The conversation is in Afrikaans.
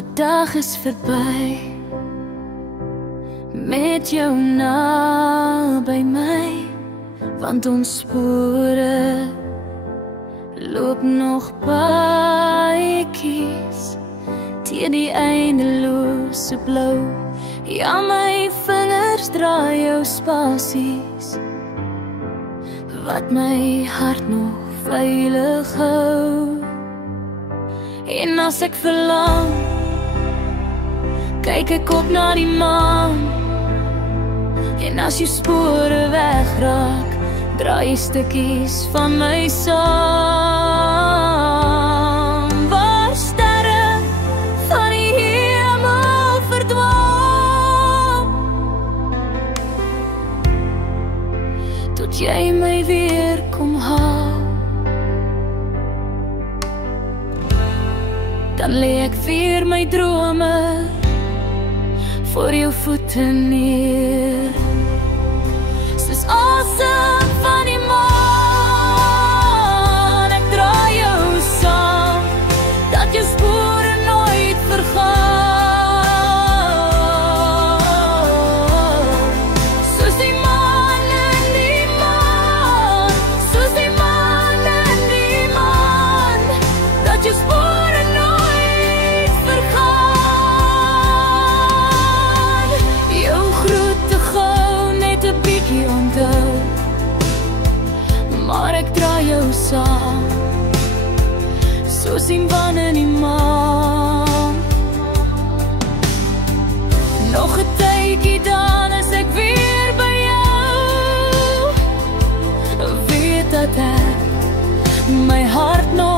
Nog 'n dag is verby met jou naby my, want ons spore loop nog paadjies teen die eindelose blou. Ja, my vingers draai jou spasies wat my hart nog veilig hou. En as ek verlang, kyk ek op na die maan. En as jou spore wegraak, draai jy stukkies van my saam. Waar sterre van die hemel verdwaal, tot jy my weer kom haal. Dan lê ek weer my drome voor jou voete neer, soos asem van die maan. Ek draai jou saam, dat jou spore nooit vergaan. Soos die maan in die maan, soos die maan in die maan, dat jou spore maar ek draai jou saam, soos die maan in die maan. Nog 'n tydjie dan is ek weer by jou, weet dat ek my hart nog